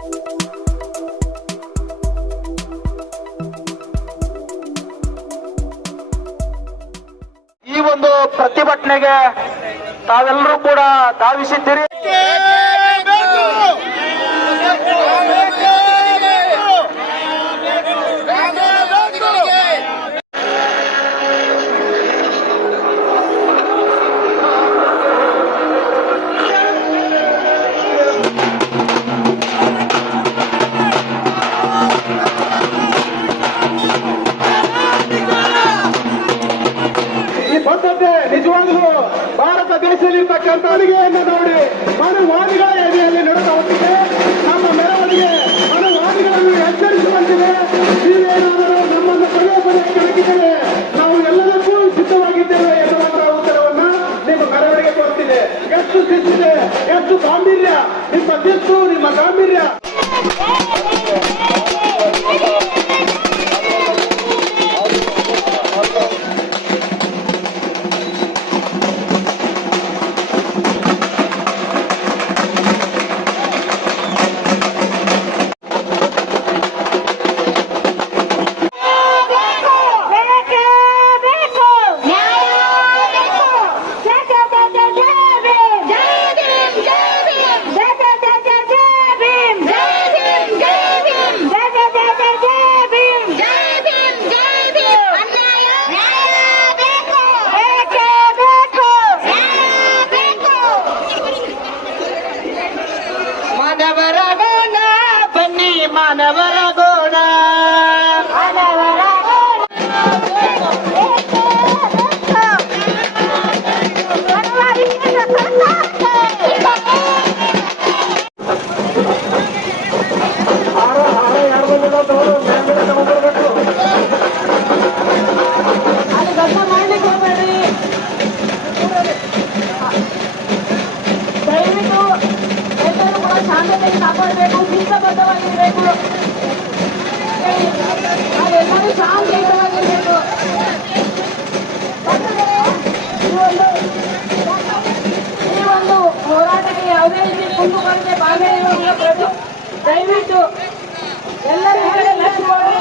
ಈ ಒಂದು ಪ್ರತಿಭಟನೆಗೆ ತಾವೆಲ್ಲರೂ ಕೂಡ ಧಾವಿಸಿದ್ದೀರಿ. ನಿಜವಾಗ್ಲೂ ಭಾರತ ದೇಶದಲ್ಲಿರ್ತಕ್ಕಂಥ ಅಡುಗೆಯನ್ನು ನೋಡಿ ಮನುವಾದಿಗಳ ಎದೆಯಲ್ಲಿ ನಡೆದ ಹೊತ್ತಿಗೆ ನಮ್ಮ ಮೆರವಣಿಗೆ ಮನುವಾದಿಗಳನ್ನು ಎಚ್ಚರಿಸುವಂತಿದೆ. ನೀವೇನಾದರೂ ನಮ್ಮನ್ನು ಪದೇ ಪದೇ ಕೆಣಕಿದರೆ ನಾವು ಎಲ್ಲದಕ್ಕೂ ಸಿದ್ಧವಾಗಿದ್ದೇವೆ ಎನ್ನುವಂತಹ ಉತ್ತರವನ್ನ ನಿಮ್ಮ ಮೆರವಣಿಗೆ ಕೊಡ್ತಿದೆ. ಎಷ್ಟು ಶಿಸ್ತಿದೆ, ಎಷ್ಟು ಗಾಂಭೀರ್ಯ, ನಿಮ್ಮ ಶಿಸ್ತು, ನಿಮ್ಮ ಗಾಂಭೀರ್ಯ. ಮಾನವರಾಗೋಣ ಬನ್ನಿ, ಮಾನವರಾಗೋಣ. ಕಾಪಾಡಬೇಕು, ಶಿಸ್ತಬದ್ಧವಾಗಿರಬೇಕು, ನಾವೆಲ್ಲರೂ ಶಾಂತಿಯುತವಾಗಿರಬೇಕು. ಈ ಒಂದು ಹೋರಾಟಕ್ಕೆ ಯಾವುದೇ ರೀತಿ ಕುಂದುಕೊರತೆ ಭಾಗಿಯಾಗಿರುವ ದಯವಿಟ್ಟು ಎಲ್ಲರೂ ಲಕ್ಷ್ಯ ಮಾಡಿ